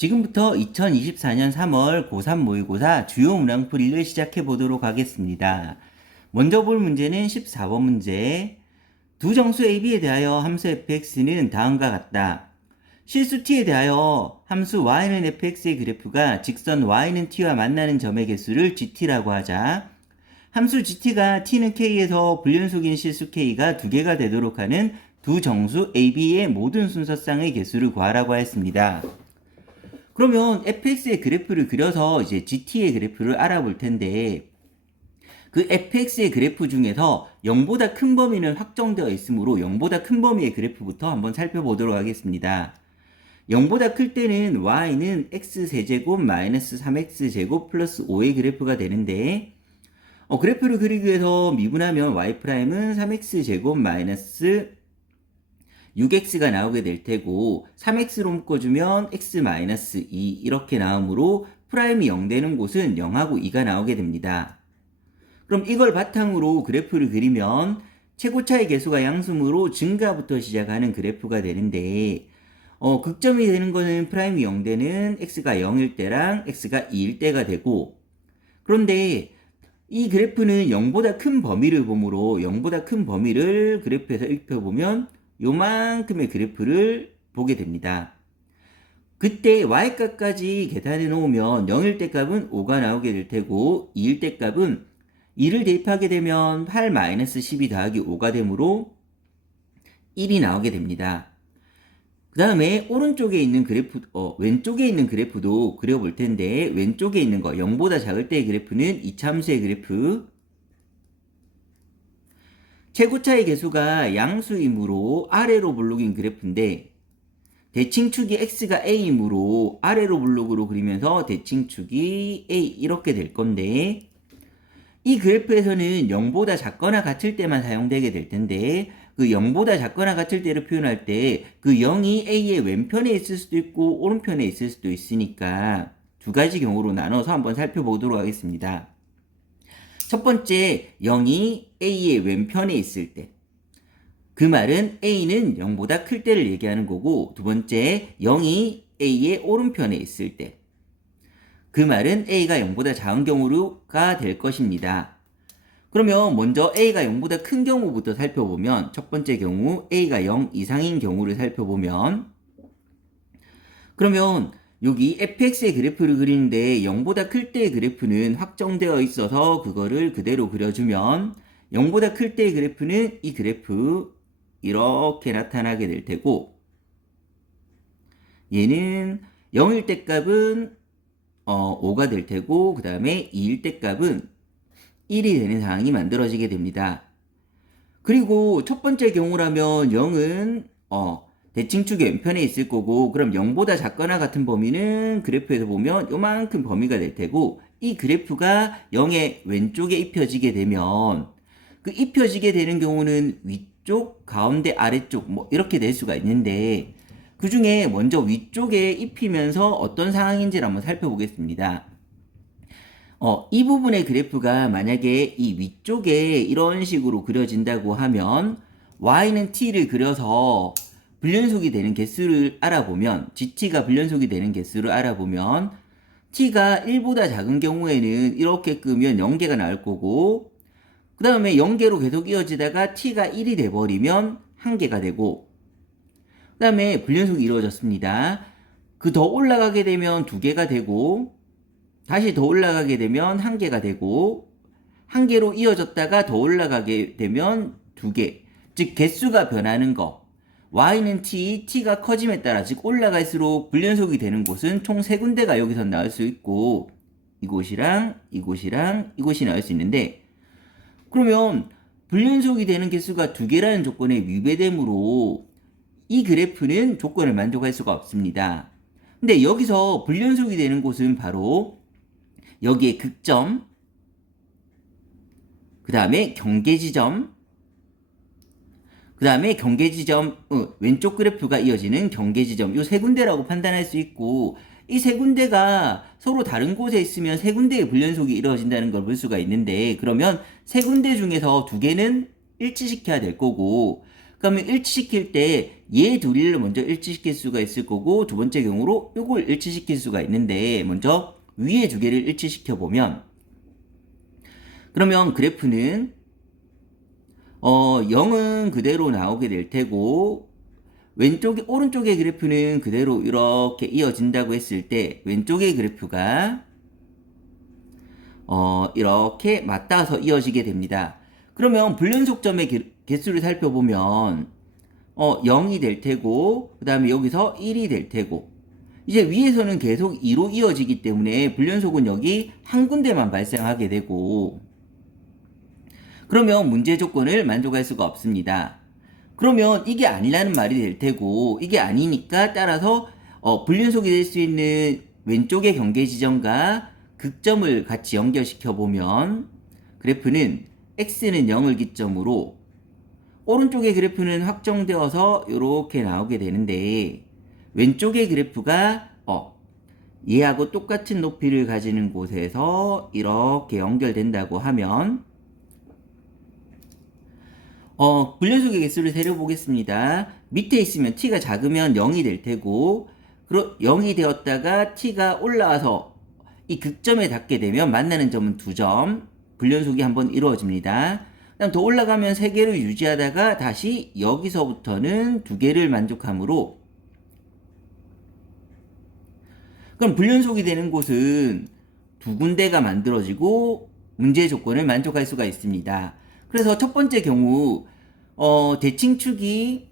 지금부터 2024년 3월 고3 모의고사 주요 문항풀이를 시작해 보도록 하겠습니다. 먼저 볼 문제는 14번 문제. 두 정수 AB에 대하여 함수 fx는 다음과 같다. 실수 t에 대하여 함수 y는 fx의 그래프가 직선 y는 t와 만나는 점의 개수를 gt라고 하자. 함수 gt가 t는 k에서 불연속인 실수 k가 두 개가 되도록 하는 두 정수 AB의 모든 순서쌍의 개수를 구하라고 하였습니다. 그러면 fx의 그래프를 그려서 이제 gt의 그래프를 알아볼 텐데, 그 fx의 그래프 중에서 0보다 큰 범위는 확정되어 있으므로 0보다 큰 범위의 그래프부터 한번 살펴보도록 하겠습니다. 0보다 클 때는 y는 x세제곱 마이너스 3x제곱 플러스 5의 그래프가 되는데, 그래프를 그리기 위해서 미분하면 y'은 3x제곱 마이너스 6x가 나오게 될 테고 3x로 묶어주면 x-2 이렇게 나오므로 프라임이 0 되는 곳은 0하고 2가 나오게 됩니다. 그럼 이걸 바탕으로 그래프를 그리면 최고차의 개수가 양수므로 증가부터 시작하는 그래프가 되는데, 극점이 되는 거는 프라임이 0 되는 x가 0일 때랑 x가 2일 때가 되고, 그런데 이 그래프는 0보다 큰 범위를 보므로 0보다 큰 범위를 그래프에서 입혀보면 요만큼의 그래프를 보게 됩니다. 그때 y값까지 계산해 놓으면 0일 때 값은 5가 나오게 될 테고 2일 때 값은 2를 대입하게 되면 8-12 더하기 5가 되므로 1이 나오게 됩니다. 그 다음에 오른쪽에 있는 그래프, 왼쪽에 있는 그래프도 그려볼 텐데, 왼쪽에 있는 거 0보다 작을 때의 그래프는 이차함수의 그래프, 최고차의 개수가 양수이므로 아래로 블록인 그래프인데, 대칭축이 x가 a이므로 아래로 블록으로 그리면서 대칭축이 a 이렇게 될 건데, 이 그래프에서는 0보다 작거나 같을 때만 사용되게 될 텐데, 그 0보다 작거나 같을 때를 표현할 때 그 0이 a의 왼편에 있을 수도 있고 오른편에 있을 수도 있으니까 두 가지 경우로 나눠서 한번 살펴보도록 하겠습니다. 첫 번째, 0이 a의 왼편에 있을 때, 그 말은 a는 0보다 클 때를 얘기하는 거고, 두 번째, 0이 a의 오른편에 있을 때, 그 말은 a가 0보다 작은 경우가 될 것입니다. 그러면 먼저 a가 0보다 큰 경우부터 살펴보면, 첫 번째 경우 a가 0 이상인 경우를 살펴보면, 그러면 여기 fx의 그래프를 그리는데 0보다 클 때의 그래프는 확정되어 있어서 그거를 그대로 그려주면 0보다 클 때의 그래프는 이 그래프 이렇게 나타나게 될 테고, 얘는 0일 때 값은 5가 될 테고, 그 다음에 2일 때 값은 1이 되는 상황이 만들어지게 됩니다. 그리고 첫 번째 경우라면 0은 대칭축의 왼편에 있을 거고, 그럼 0보다 작거나 같은 범위는 그래프에서 보면 요만큼 범위가 될 테고, 이 그래프가 0의 왼쪽에 입혀지게 되면 그 입혀지게 되는 경우는 위쪽, 가운데, 아래쪽 뭐 이렇게 될 수가 있는데, 그 중에 먼저 위쪽에 입히면서 어떤 상황인지를 한번 살펴보겠습니다. 이 부분의 그래프가 만약에 이 위쪽에 이런 식으로 그려진다고 하면 y는 t를 그려서 불연속이 되는 개수를 알아보면, gt가 불연속이 되는 개수를 알아보면 t가 1보다 작은 경우에는 이렇게 끄면 0개가 나올 거고, 그 다음에 0개로 계속 이어지다가 t가 1이 돼버리면 1개가 되고, 그 다음에 불연속이 이루어졌습니다. 그 더 올라가게 되면 2개가 되고, 다시 더 올라가게 되면 1개가 되고, 1개로 이어졌다가 더 올라가게 되면 2개. 즉 개수가 변하는 거. y는 t, t가 커짐에 따라 즉 올라갈수록 불연속이 되는 곳은 총 3군데가 여기서 나올 수 있고, 이곳이랑 이곳이랑 이곳이 나올 수 있는데, 그러면 불연속이 되는 개수가 2개라는 조건에 위배되므로 이 그래프는 조건을 만족할 수가 없습니다. 근데 여기서 불연속이 되는 곳은 바로 여기에 극점, 그 다음에 경계지점, 그 다음에 경계지점, 왼쪽 그래프가 이어지는 경계지점, 요 3군데라고 판단할 수 있고, 이 3군데가 서로 다른 곳에 있으면 3군데의 불연속이 이루어진다는 걸 볼 수가 있는데, 그러면 3군데 중에서 2개는 일치시켜야 될 거고, 그러면 일치시킬 때 얘 둘을 먼저 일치시킬 수가 있을 거고 두 번째 경우로 요걸 일치시킬 수가 있는데 먼저 위에 두 개를 일치시켜 보면 그러면 그래프는 0은 그대로 나오게 될 테고 오른쪽의 그래프는 그대로 이렇게 이어진다고 했을 때 왼쪽의 그래프가 이렇게 맞닿아서 이어지게 됩니다. 그러면 불연속점의 개수를 살펴보면 0이 될 테고 그 다음에 여기서 1이 될 테고 이제 위에서는 계속 2로 이어지기 때문에 불연속은 여기 한 군데만 발생하게 되고 그러면 문제 조건을 만족할 수가 없습니다. 그러면 이게 아니라는 말이 될 테고 이게 아니니까 따라서 불연속이 될 수 있는 왼쪽의 경계 지점과 극점을 같이 연결시켜 보면 그래프는 x는 0을 기점으로 오른쪽의 그래프는 확정되어서 이렇게 나오게 되는데 왼쪽의 그래프가 얘하고 똑같은 높이를 가지는 곳에서 이렇게 연결된다고 하면 불연속의 개수를 세려보겠습니다. 밑에 있으면 t가 작으면 0이 될 테고 0이 되었다가 t가 올라와서 이 극점에 닿게 되면 만나는 점은 2점 불연속이 한번 이루어집니다. 그다음 더 올라가면 3개를 유지하다가 다시 여기서부터는 2개를 만족하므로 그럼 불연속이 되는 곳은 2군데가 만들어지고 문제 조건을 만족할 수가 있습니다. 그래서 첫 번째 경우 대칭축인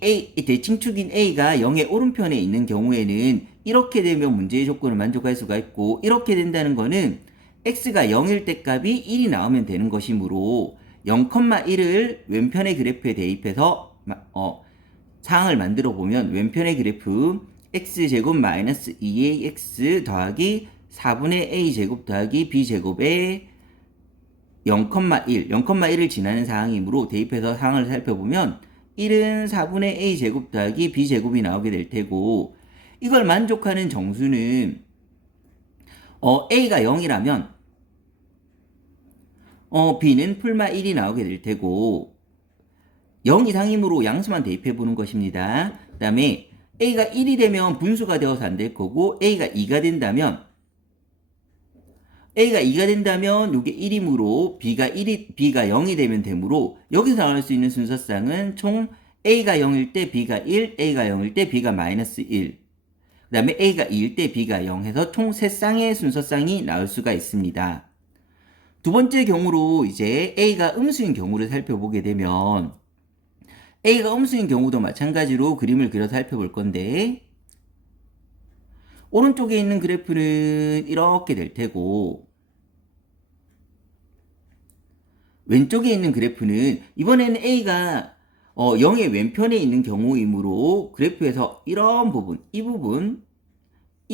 A가 0의 오른편에 있는 경우에는 이렇게 되면 문제의 조건을 만족할 수가 있고 이렇게 된다는 거는 x가 0일 때 값이 1이 나오면 되는 것이므로 0,1을 왼편의 그래프에 대입해서 상황을 만들어 보면 왼편의 그래프 x제곱 마이너스 2ax 더하기 4분의 a제곱 더하기 b제곱에 0,1, 0,1을 지나는 상황이므로 대입해서 상황을 살펴보면 1은 4분의 a제곱 더하기 b제곱이 나오게 될 테고 이걸 만족하는 정수는 a가 0이라면 b는 풀마 1이 나오게 될 테고 0 이상이므로 양수만 대입해 보는 것입니다. 그 다음에 a가 1이 되면 분수가 되어서 안 될 거고 a가 2가 된다면 이게 1이므로 b가 0이 되면 되므로 여기서 나올 수 있는 순서쌍은 총 a가 0일 때 b가 1, a가 0일 때 b가 마이너스 1 그 다음에 a가 2일 때 b가 0 해서 총 3쌍의 순서쌍이 나올 수가 있습니다. 두 번째 경우로 이제 a가 음수인 경우를 살펴보게 되면 a가 음수인 경우도 마찬가지로 그림을 그려서 살펴볼 건데 오른쪽에 있는 그래프는 이렇게 될 테고 왼쪽에 있는 그래프는 이번에는 a가 0의 왼편에 있는 경우이므로 그래프에서 이런 부분, 이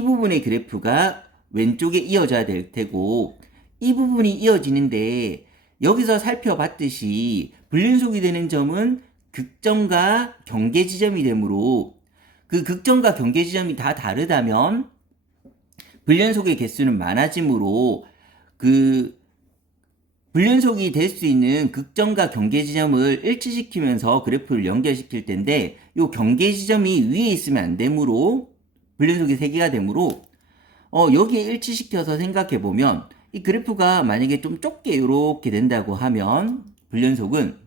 부분의 그래프가 왼쪽에 이어져야 될 테고 이 부분이 이어지는데 여기서 살펴봤듯이 불연속이 되는 점은 극점과 경계 지점이 되므로 그 극점과 경계 지점이 다 다르다면 불연속의 개수는 많아지므로 그 불연속이 될 수 있는 극점과 경계 지점을 일치시키면서 그래프를 연결시킬 텐데 이 경계 지점이 위에 있으면 안 되므로 불연속이 3개가 되므로 여기에 일치시켜서 생각해 보면 이 그래프가 만약에 좀 좁게 이렇게 된다고 하면 불연속은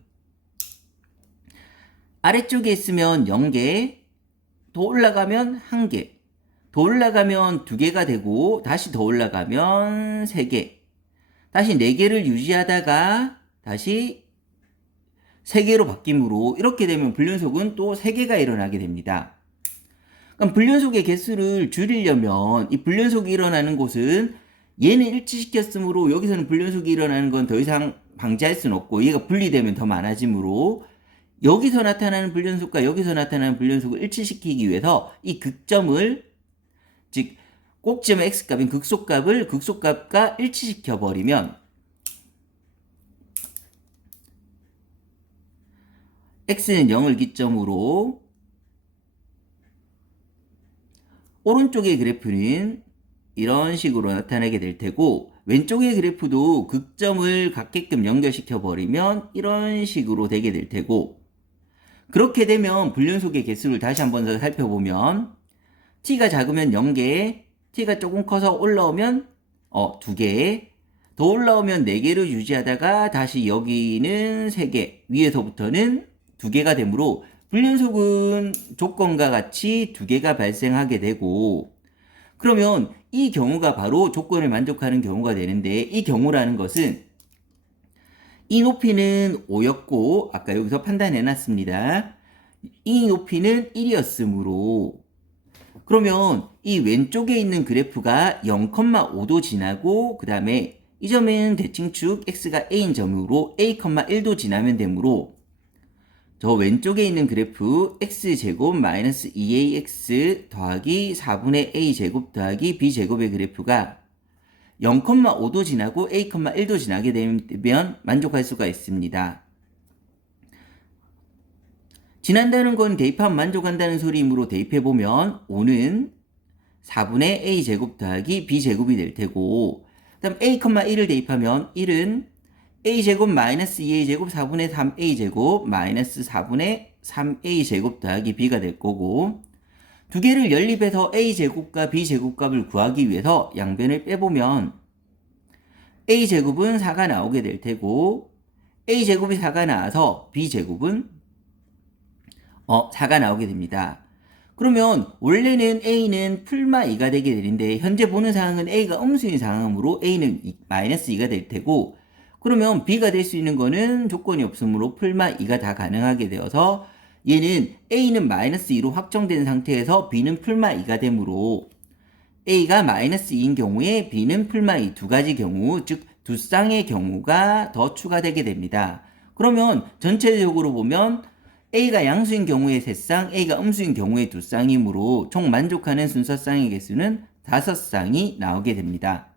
아래쪽에 있으면 0개, 더 올라가면 1개, 더 올라가면 2개가 되고 다시 더 올라가면 3개, 다시 4개를 유지하다가 다시 3개로 바뀌므로 이렇게 되면 불연속은 또 3개가 일어나게 됩니다. 그럼 불연속의 개수를 줄이려면 이 불연속이 일어나는 곳은 얘는 일치시켰으므로 여기서는 불연속이 일어나는 건 더 이상 방지할 수는 없고 얘가 분리되면 더 많아지므로 여기서 나타나는 불연속과 여기서 나타나는 불연속을 일치시키기 위해서 이 극점을 즉 꼭지점의 x값인 극소값과 일치시켜 버리면 x는 0을 기점으로 오른쪽의 그래프는 이런 식으로 나타나게 될 테고 왼쪽의 그래프도 극점을 갖게끔 연결시켜 버리면 이런 식으로 되게 될 테고 그렇게 되면 불륜속의 개수를 다시 한번 더 살펴보면 t가 작으면 0개, t가 조금 커서 올라오면 2개, 더 올라오면 4개로 유지하다가 다시 여기는 3개, 위에서부터는 2개가 되므로 불륜속은 조건과 같이 2개가 발생하게 되고, 그러면 이 경우가 바로 조건을 만족하는 경우가 되는데, 이 경우라는 것은 이 높이는 5였고 아까 여기서 판단해 놨습니다. 이 높이는 1이었으므로, 그러면 이 왼쪽에 있는 그래프가 0,5도 지나고 그 다음에 이 점은 대칭축 x가 a인 점으로 a,1도 지나면 되므로 저 왼쪽에 있는 그래프 x제곱 마이너스 2ax 더하기 4분의 a제곱 더하기 b제곱의 그래프가 0,5도 지나고 a,1도 지나게 되면 만족할 수가 있습니다. 지난다는 건 대입하면 만족한다는 소리이므로 대입해보면 5는 4분의 a제곱 더하기 b제곱이 될 테고, 그 다음 a,1을 대입하면 1은 a제곱 마이너스 2a제곱 4분의 3a제곱 마이너스 4분의 3a제곱 더하기 b가 될 거고, 두 개를 연립해서 a제곱과 b제곱값을 구하기 위해서 양변을 빼보면 a제곱은 4가 나오게 될 테고, a제곱이 4가 나와서 b제곱은 4가 나오게 됩니다. 그러면 원래는 a는 풀마 2가 되게 되는데 현재 보는 상황은 a가 음수인 상황이므로 a는 마이너스 2가 될 테고, 그러면 b가 될 수 있는 거는 조건이 없으므로 풀마 2가 다 가능하게 되어서 얘는 a는 마이너스 2로 확정된 상태에서 b는 풀마 2가 되므로 a가 마이너스 2인 경우에 b는 풀마 2 두 가지 경우, 즉 두 쌍의 경우가 더 추가되게 됩니다. 그러면 전체적으로 보면 a가 양수인 경우에 3쌍, a가 음수인 경우에 2쌍이므로 총 만족하는 순서 쌍의 개수는 5쌍이 나오게 됩니다.